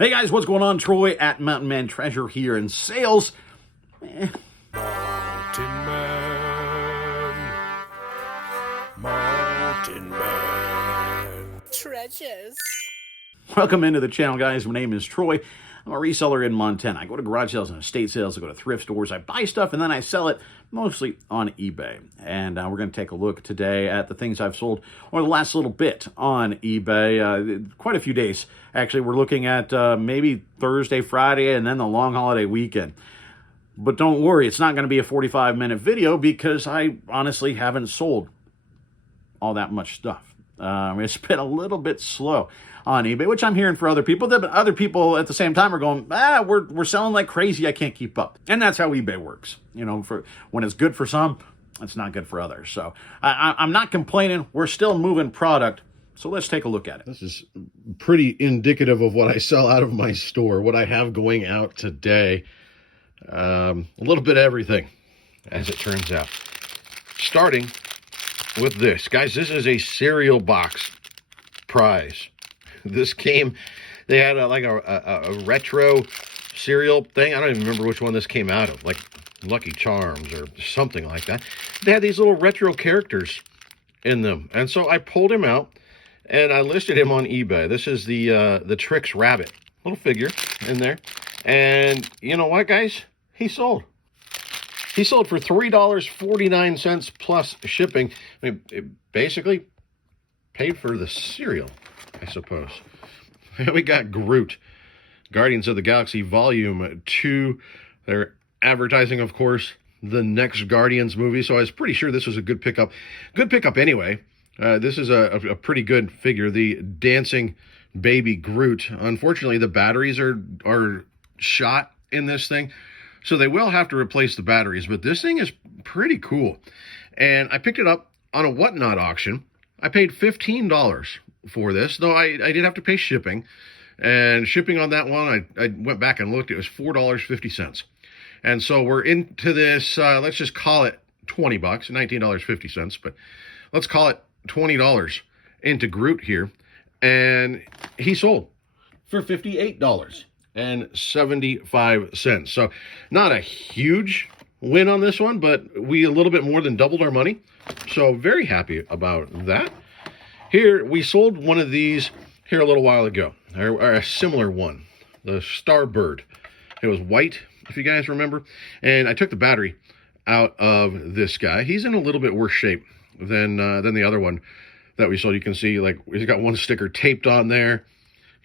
Hey guys, what's going on? Troy at Mountain Man Treasure here in sales. Mountain Man, Mountain Man. Treasures. Welcome into the channel, guys. My name is Troy. I'm a reseller in Montana. I go to garage sales and estate sales. I go to thrift stores. I buy stuff and then I sell it mostly on eBay. And we're going to take a look today at the things I've sold over the last little bit on eBay. Quite a few days. Actually, we're looking at maybe Thursday, Friday, and then the long holiday weekend. But don't worry, it's not going to be a 45-minute video because I honestly haven't sold all that much stuff. It's been a little bit slow on eBay, which I'm hearing for other people. But other people at the same time are going, we're selling like crazy. I can't keep up. And that's how eBay works. You know, for when it's good for some, it's not good for others. So I'm not complaining. We're still moving product. So let's take a look at it. This is pretty indicative of what I sell out of my store, what I have going out today. A little bit of everything, as it turns out. Starting with this. Guys, this is a cereal box prize. This came, they had a retro cereal thing. I don't even remember which one this came out of, like Lucky Charms or something like that. They had these little retro characters in them. And so I pulled him out and I listed him on eBay. This is the Trix Rabbit, little figure in there. And you know what, guys? He sold. He sold for $3.49 plus shipping. I mean, it basically paid for the cereal, I suppose. We got Groot, Guardians of the Galaxy Volume 2. They're advertising, of course, the next Guardians movie, so I was pretty sure this was a good pickup. Good pickup anyway. This is a pretty good figure, the dancing baby Groot. Unfortunately, the batteries are shot in this thing, so they will have to replace the batteries, but this thing is pretty cool. And I picked it up on a Whatnot auction. I paid $15 for this, though I did have to pay shipping. And shipping on that one, I went back and looked, it was $4.50. And so we're into this, let's just call it 20 bucks, $19.50, but let's call it $20 into Groot here. And he sold for $58.75. So not a huge win on this one, but we a little bit more than doubled our money. So very happy about that. Here, we sold one of these here a little while ago, or a similar one, the Starbird. It was white, if you guys remember. And I took the battery out of this guy. He's in a little bit worse shape than the other one that we sold. You can see, like, he's got one sticker taped on there.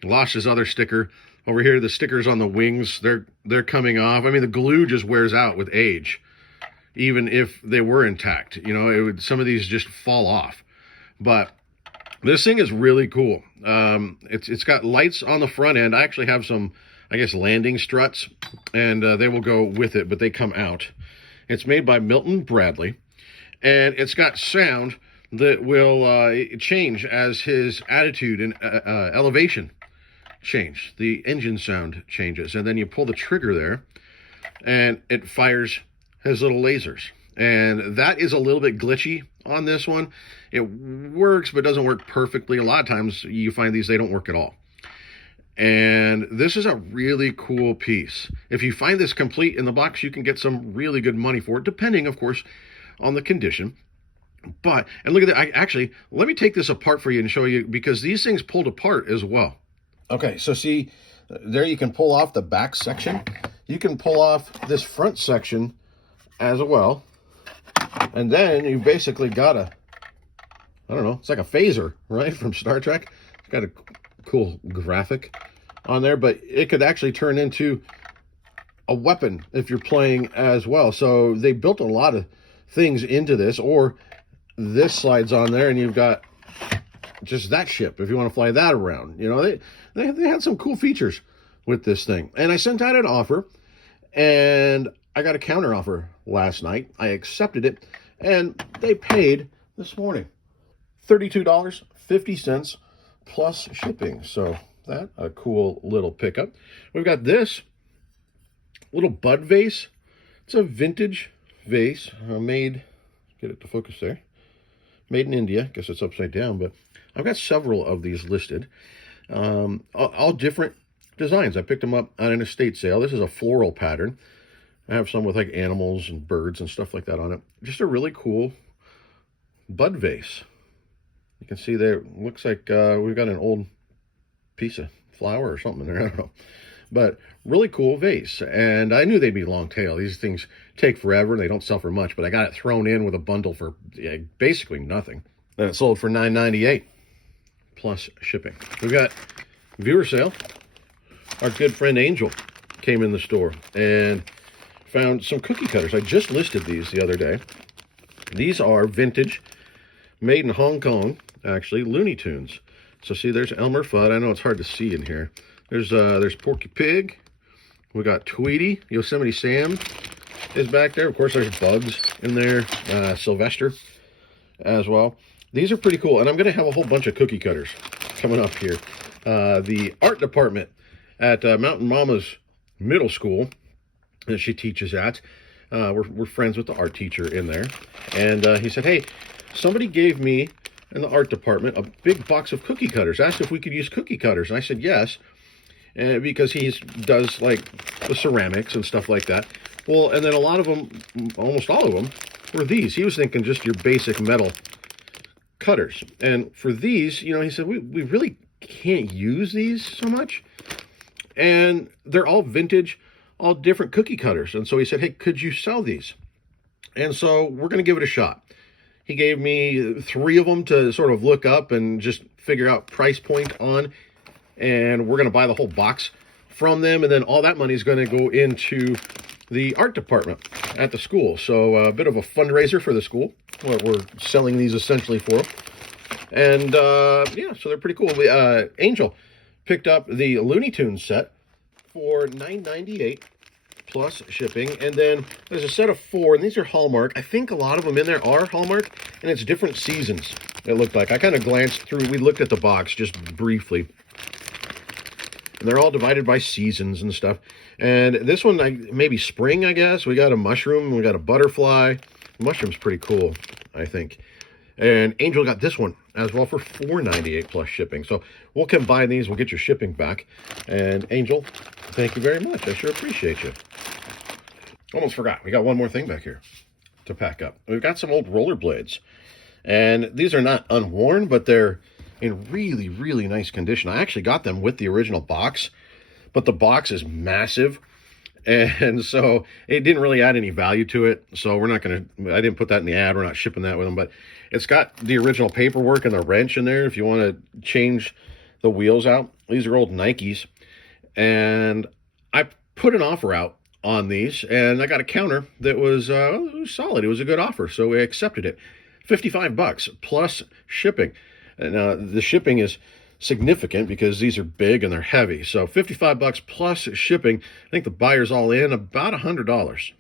He lost his other sticker. Over here, the stickers on the wings, they're coming off. I mean, the glue just wears out with age, even if they were intact. You know, some of these just fall off. But this thing is really cool. It's got lights on the front end. I actually have some, I guess, landing struts, and they will go with it, but they come out. It's made by Milton Bradley, and it's got sound that will change as his attitude and elevation change. The engine sound changes, and then you pull the trigger there and it fires his little lasers, and that is a little bit glitchy on this one. It works but doesn't work perfectly. A lot of times you find these, they don't work at all. And this is a really cool piece. If you find this complete in the box, you can get some really good money for it, depending, of course, on the condition. But, and look at that, let me take this apart for you and show you, because these things pulled apart as well. Okay, so see, there you can pull off the back section. You can pull off this front section as well. And then you basically got I don't know, it's like a phaser, right, from Star Trek. It's got a cool graphic on there, but it could actually turn into a weapon if you're playing as well. So they built a lot of things into this, or this slides on there and you've got just that ship if you want to fly that around. You know, they had some cool features with this thing. And I sent out an offer, and I got a counter offer last night. I accepted it, and they paid this morning $32.50 plus shipping. So that a cool little pickup. We've got this little bud vase. It's a vintage vase made, get it to focus there, made in India. Guess it's upside down, but I've got several of these listed, all different designs. I picked them up on an estate sale. This is a floral pattern. I have some with like animals and birds and stuff like that on it. Just a really cool bud vase. You can see there, looks like we've got an old piece of flower or something in there. I don't know. But really cool vase. And I knew they'd be long tail. These things take forever and they don't sell for much. But I got it thrown in with a bundle for basically nothing. Then it sold for $9.98 plus shipping. We've got viewer sale. Our good friend Angel came in the store and found some cookie cutters. I just listed these the other day. These are vintage, made in Hong Kong, actually, Looney Tunes. So see, there's Elmer Fudd. I know it's hard to see in here. There's Porky Pig. We got Tweety. Yosemite Sam is back there. Of course, there's Bugs in there. Sylvester as well. These are pretty cool. And I'm going to have a whole bunch of cookie cutters coming up here. The art department at Mountain Mama's middle school that she teaches at. We're friends with the art teacher in there. And he said, hey, somebody gave me in the art department a big box of cookie cutters. Asked if we could use cookie cutters. And I said, yes. And because he does like the ceramics and stuff like that. Well, and then a lot of them, almost all of them, were these. He was thinking just your basic metal cutters. And for these, you know, he said, we really can't use these so much. And they're all vintage, all different cookie cutters. And so he said, hey, could you sell these? And so we're going to give it a shot. He gave me 3 of them to sort of look up and just figure out price point on. And we're going to buy the whole box from them. And then all that money is going to go into the art department at the school. So a bit of a fundraiser for the school. We're selling these essentially for them. And yeah, so they're pretty cool. Angel picked up the Looney Tunes set for $9.98 plus shipping. And then there's a set of 4, and these are Hallmark. I think a lot of them in there are Hallmark, and it's different seasons, it looked like. I kind of glanced through. We looked at the box just briefly. And they're all divided by seasons and stuff. And this one, maybe spring, I guess. We got a mushroom. We got a butterfly. The mushroom's pretty cool, I think. And Angel got this one as well for $4.98 plus shipping. So we'll combine these. We'll get your shipping back. And Angel, thank you very much. I sure appreciate you. Almost forgot. We got one more thing back here to pack up. We've got some old rollerblades. And these are not unworn, but they're in really, really nice condition. I actually got them with the original box, but the box is massive. And so it didn't really add any value to it. So we're not going to, I didn't put that in the ad. We're not shipping that with them, but it's got the original paperwork and the wrench in there if you want to change the wheels out. These are old Nikes. And I put an offer out on these, and I got a counter that was solid. It was a good offer. So we accepted it. $55 plus shipping. Now the shipping is significant because these are big and they're heavy. So $55 plus shipping. I think the buyer's all in about $100.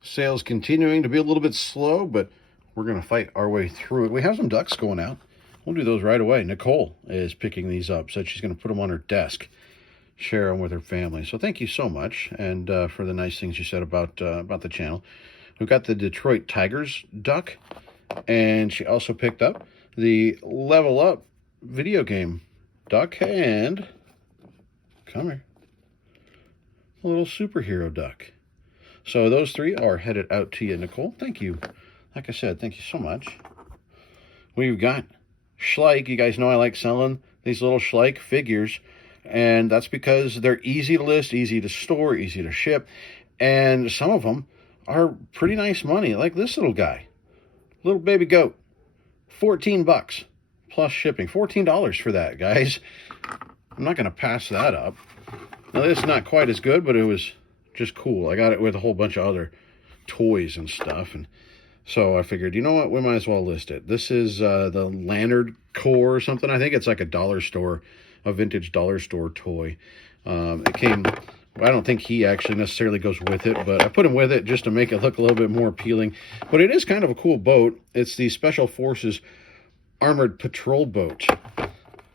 Sales continuing to be a little bit slow, but we're going to fight our way through it. We have some ducks going out. We'll do those right away. Nicole is picking these up. Said she's going to put them on her desk, share them with her family. So thank you so much, and for the nice things you said about the channel. We've got the Detroit Tigers duck, and she also picked up the Level Up video game duck, and come here, a little superhero duck. So those 3 are headed out to you, Nicole. Thank you. Like I said, thank you so much. We've got Schleich. You guys know I like selling these little Schleich figures, and that's because they're easy to list, easy to store, easy to ship, and some of them are pretty nice money, like this little guy, little baby goat, $14 plus shipping. $14 for that, guys. I'm not going to pass that up. Now, it's not quite as good, but it was just cool. I got it with a whole bunch of other toys and stuff, and so I figured, you know what, we might as well list it. This is the Lanyard Core or something. I think it's like a vintage dollar store toy. It came, I don't think he actually necessarily goes with it, but I put him with it just to make it look a little bit more appealing. But it is kind of a cool boat. It's the Special Forces Armored Patrol Boat.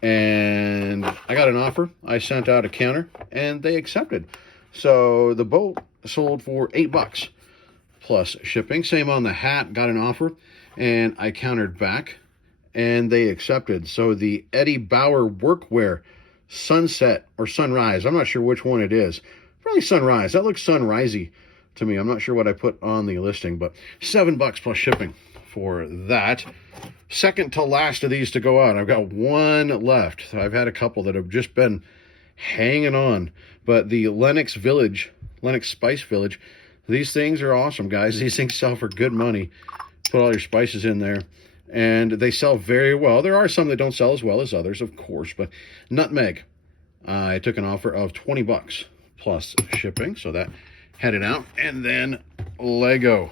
And I got an offer. I sent out a counter, and they accepted. So the boat sold for $8 plus shipping. Same on the hat. Got an offer, and I countered back, and they accepted. So the Eddie Bauer Workwear sunset or sunrise. I'm not sure which one it is. Probably sunrise. That looks sunrisey to me. I'm not sure what I put on the listing, but $7 plus shipping for that. Second to last of these to go out. I've got one left. I've had a couple that have just been hanging on, but the Lennox Spice Village, these things are awesome, guys. These things sell for good money. Put all your spices in there, and they sell very well. There are some that don't sell as well as others, of course, but nutmeg, I took an offer of $20 plus shipping, so that headed out. And then Lego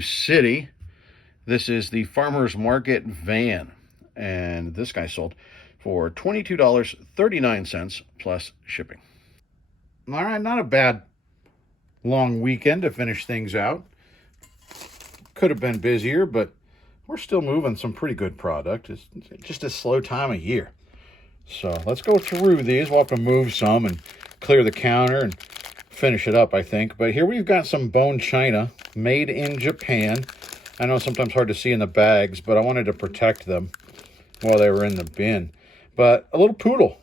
City. This is the Farmer's Market van, and this guy sold for $22.39 plus shipping. All right, not a bad long weekend to finish things out. Could have been busier, but we're still moving some pretty good product. It's just a slow time of year. So let's go through these. We'll have to move some and clear the counter and finish it up, I think. But here we've got some bone china made in Japan. I know sometimes hard to see in the bags, but I wanted to protect them while they were in the bin. But a little poodle.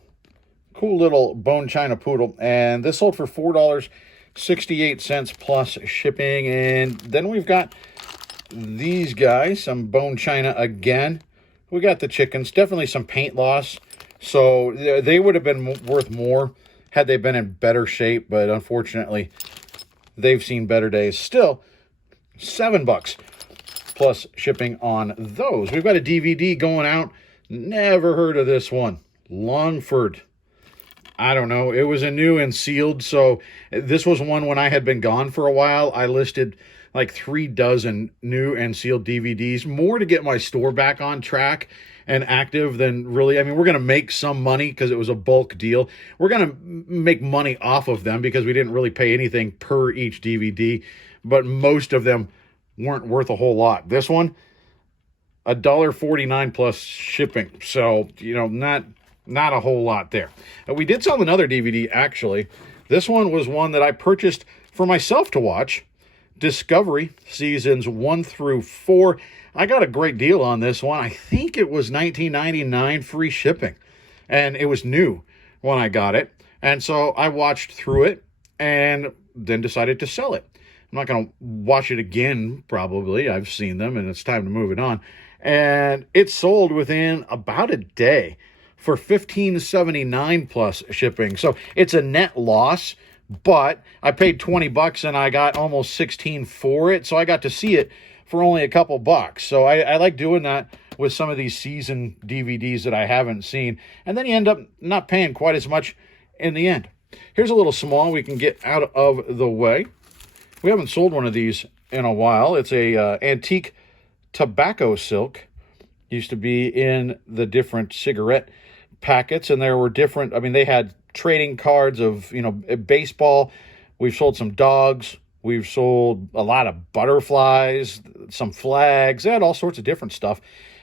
Cool little bone china poodle. And this sold for $4.68 plus shipping. And then we've got these guys, some bone china again. We got the chickens, definitely some paint loss, so they would have been worth more had they been in better shape, but unfortunately they've seen better days. Still $7 plus shipping on those. We've got a DVD going out. Never heard of this one. Longford, I don't know, it was a new and sealed, so this was one when I had been gone for a while. I listed like 3 dozen new and sealed DVDs, more to get my store back on track and active than really. I mean, we're going to make some money because it was a bulk deal. We're going to make money off of them because we didn't really pay anything per each DVD, but most of them weren't worth a whole lot. This one, $1.49 plus shipping. So, you know, not a whole lot there. We did sell another DVD, actually. This one was one that I purchased for myself to watch. Discovery seasons 1 through 4. I got a great deal on this one. I think it was $19.99 free shipping, and it was new when I got it. And so I watched through it and then decided to sell it. I'm not going to watch it again, probably. I've seen them, and it's time to move it on. And it sold within about a day for $15.79 plus shipping. So it's a net loss, but I paid $20 and I got almost $16 for it. So I got to see it for only a couple bucks. So I like doing that with some of these season DVDs that I haven't seen. And then you end up not paying quite as much in the end. Here's a little small we can get out of the way. We haven't sold one of these in a while. It's a antique tobacco silk. Used to be in the different cigarette packets, and there were different, I mean, they had trading cards of, you know, baseball. We've sold some dogs. We've sold a lot of butterflies, some flags. They had all sorts of different stuff.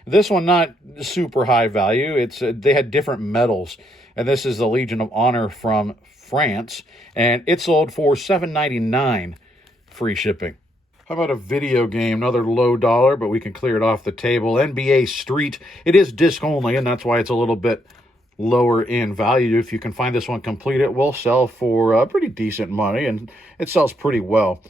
This one, not super high value. It's they had different medals, and this is the Legion of Honor from France, and it sold for $7.99 free shipping. How about a video game? Another low dollar, but we can clear it off the table. NBA Street. It is disc only, and that's why it's a little bit lower in value. If you can find this one complete, it will sell for pretty decent money, and it sells pretty well.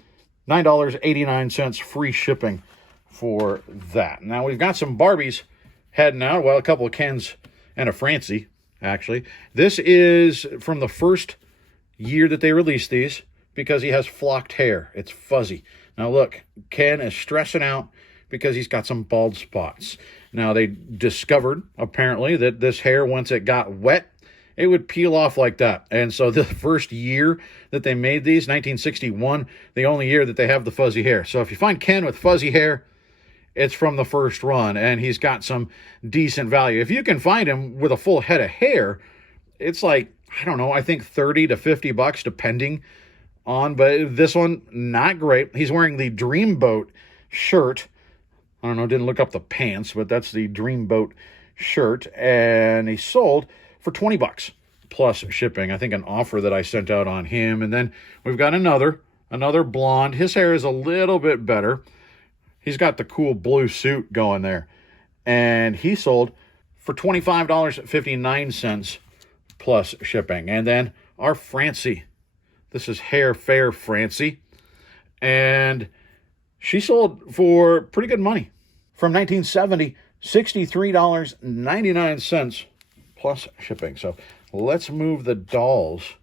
$9.89 free shipping for that. Now we've got some Barbies heading out. Well, a couple of Kens and a Francie, actually. This is from the first year that they released these because he has flocked hair. It's fuzzy. Now look, Ken is stressing out because he's got some bald spots. Now, they discovered, apparently, that this hair, once it got wet, it would peel off like that. And so the first year that they made these, 1961, the only year that they have the fuzzy hair. So if you find Ken with fuzzy hair, it's from the first run, and he's got some decent value. If you can find him with a full head of hair, it's like, I don't know, I think $30 to $50, depending on. But this one, not great. He's wearing the Dreamboat shirt. I don't know, didn't look up the pants, but that's the Dreamboat shirt. And he sold for $20 plus shipping. I think an offer that I sent out on him. And then we've got another blonde. His hair is a little bit better. He's got the cool blue suit going there. And he sold for $25.59 plus shipping. And then our Francie. This is Hair Fair Francie. And she sold for pretty good money. From 1970, $63.99 plus shipping. So let's move the dolls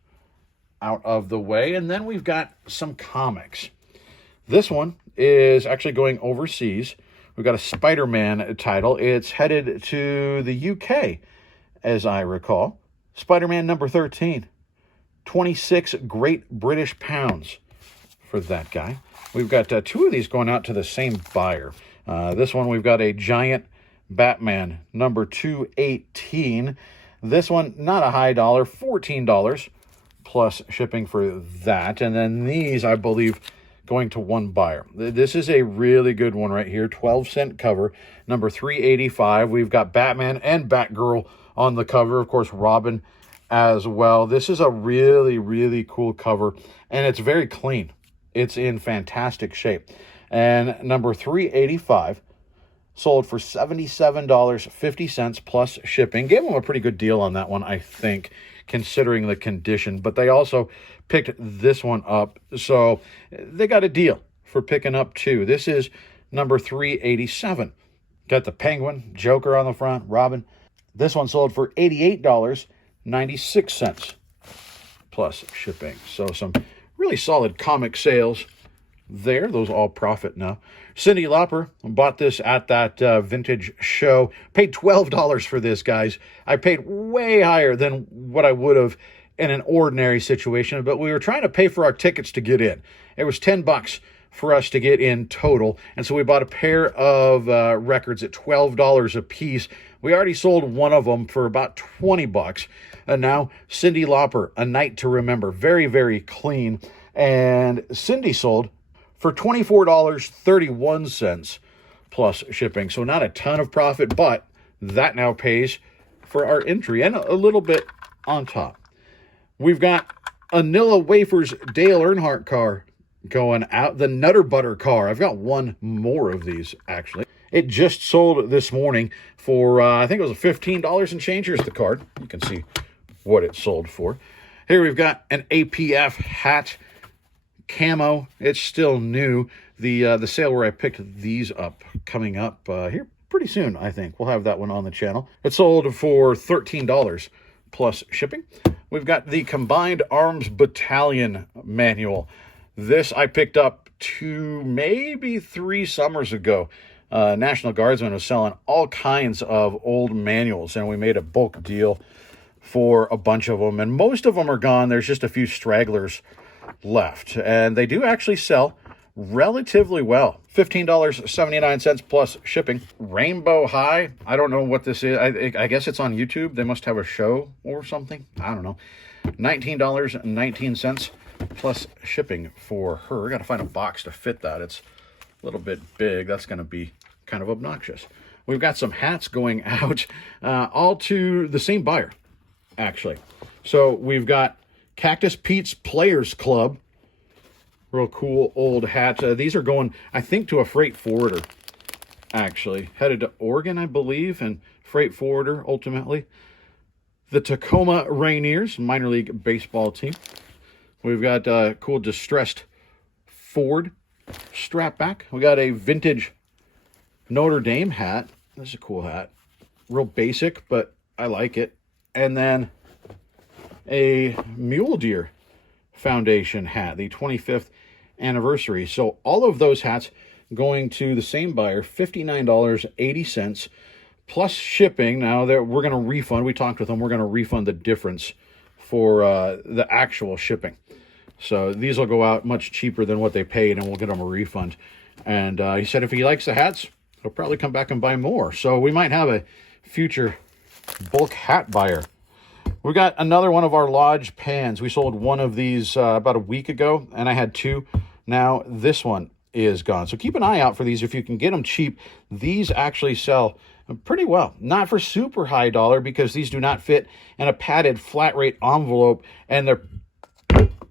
out of the way. And then we've got some comics. This one is actually going overseas. We've got a Spider-Man title. It's headed to the UK, as I recall. Spider-Man number 13. 26 Great British Pounds for that guy. We've got two of these going out to the same buyer. This one, we've got a giant Batman number 218. This one, not a high dollar, $14 plus shipping for that. And then these, I believe, going to one buyer. This is a really good one right here, 12-cent cover, number 385. We've got Batman and Batgirl on the cover, of course, Robin as well. This is a really, really cool cover, and it's very clean. It's in fantastic shape. And number 385 sold for $77.50 plus shipping. Gave them a pretty good deal on that one, I think, considering the condition. But they also picked this one up, so they got a deal for picking up two. This is number 387. Got the Penguin, Joker on the front, Robin. This one sold for $88.96 plus shipping. So some really solid comic sales there. Those all profit now. Cyndi Lauper bought this at that vintage show. Paid $12 for this, guys. I paid way higher than what I would have in an ordinary situation, but we were trying to pay for our tickets to get in. It was $10 for us to get in total, and so we bought a pair of records at $12 a piece. We already sold one of them for about $20, and now Cyndi Lauper, A Night to Remember. Very, very clean. And Cyndi sold for $24.31 plus shipping. So not a ton of profit, but that now pays for our entry and a little bit on top. We've got a Nilla Wafers Dale Earnhardt car going out. The Nutter Butter car. I've got one more of these, actually. It just sold this morning for, I think it was $15 and change. Here's the card. You can see what it sold for. Here we've got an APF hat. Camo. It's still new. The sale where I picked these up coming up here pretty soon, I think. We'll have that one on the channel. It sold for $13 plus shipping. We've got the Combined Arms Battalion manual. This I picked up maybe 3 summers ago. National Guardsman was selling all kinds of old manuals, and we made a bulk deal for a bunch of them, and most of them are gone. There's just a few stragglers left, and they do actually sell relatively well. $15.79 plus shipping. Rainbow High. I don't know what this is. I guess it's on YouTube. They must have a show or something. I don't know. $19.19 plus shipping for her. Got to find a box to fit that. It's a little bit big. That's going to be kind of obnoxious. We've got some hats going out, all to the same buyer, actually. So we've got Cactus Pete's Players Club. Real cool old hat. These are going, I think, to a freight forwarder, actually. Headed to Oregon, I believe, and freight forwarder, ultimately. The Tacoma Rainiers, minor league baseball team. We've got a cool distressed Ford strap back. We got a vintage Notre Dame hat. This is a cool hat. Real basic, but I like it. And then a Mule Deer Foundation hat, the 25th anniversary. So all of those hats going to the same buyer, $59.80 plus shipping. Now that we're going to refund, we talked with them, we're going to refund the difference for the actual shipping. So these will go out much cheaper than what they paid, and we'll get them a refund. And he said if he likes the hats, he'll probably come back and buy more. So we might have a future bulk hat buyer. We got another one of our Lodge pans. We sold one of these about a week ago, and I had 2. Now this one is gone. So keep an eye out for these if you can get them cheap. These actually sell pretty well. Not for super high dollar, because these do not fit in a padded flat rate envelope, and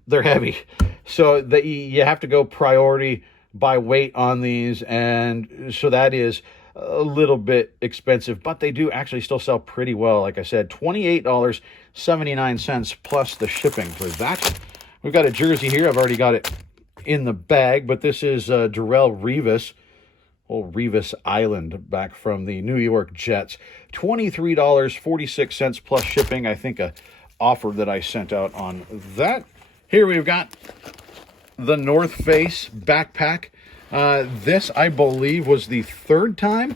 they're heavy. So you have to go priority by weight on these, and so that is a little bit expensive, but they do actually still sell pretty well. Like I said, $28.79 plus the shipping for that. We've got a jersey here. I've already got it in the bag, but this is Darrell Revis, old Revis Island, back from the New York Jets. $23.46 plus shipping. I think a offer that I sent out on that. Here we've got the North Face backpack. This, I believe, was the third time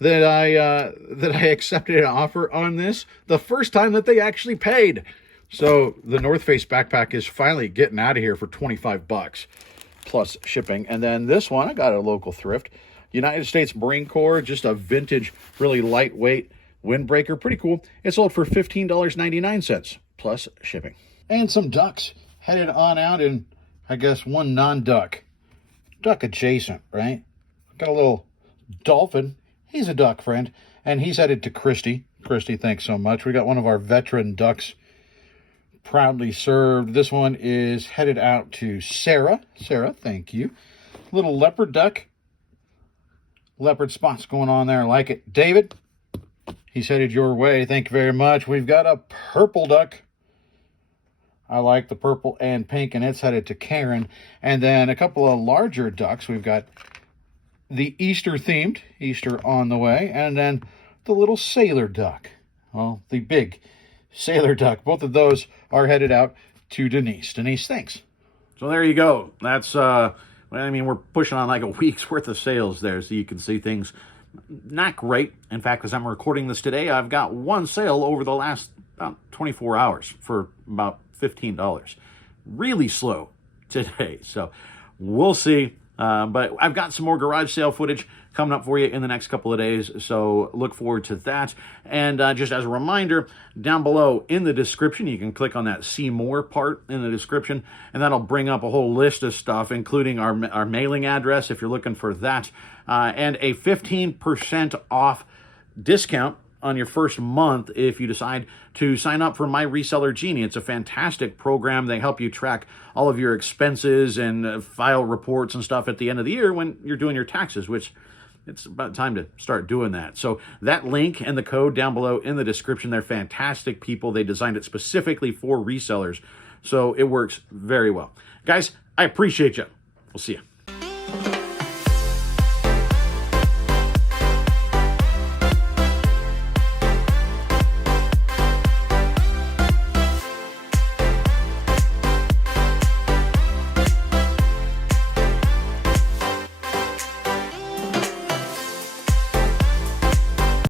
that I accepted an offer on this. The first time that they actually paid. So the North Face backpack is finally getting out of here for 25 bucks plus shipping. And then this one, I got at a local thrift. United States Marine Corps, just a vintage, really lightweight windbreaker. Pretty cool. It sold for $15.99 plus shipping. And some ducks headed on out in, I guess, one non-duck. Duck adjacent, right? Got a little dolphin. He's a duck friend. And he's headed to Christie. Christie, thanks so much. We got one of our veteran ducks proudly served. This one is headed out to Sarah. Sarah, thank you. Little leopard duck. Leopard spots going on there. I like it. David, he's headed your way. Thank you very much. We've got a purple duck. I like the purple and pink, and it's headed to Karen. And then a couple of larger ducks. We've got the Easter themed, Easter on the way, and then the little sailor duck. Well, the big sailor duck. Both of those are headed out to Denise. Denise, thanks. So there you go. That's I mean, we're pushing on like a week's worth of sales there, so you can see things not great. In fact, as I'm recording this today, I've got one sale over the last about 24 hours for about $15. Really slow today, so we'll see. But I've got some more garage sale footage coming up for you in the next couple of days, so look forward to that. And just as a reminder, down below in the description, you can click on that See More part in the description, and that'll bring up a whole list of stuff, including our mailing address if you're looking for that, and a 15% off discount on your first month if you decide to sign up for My Reseller Genie. It's a fantastic program. They help you track all of your expenses and file reports and stuff at the end of the year when you're doing your taxes, which it's about time to start doing that. So that link and the code down below in the description, they're fantastic people. They designed it specifically for resellers, so it works very well. Guys, I appreciate you. We'll see you.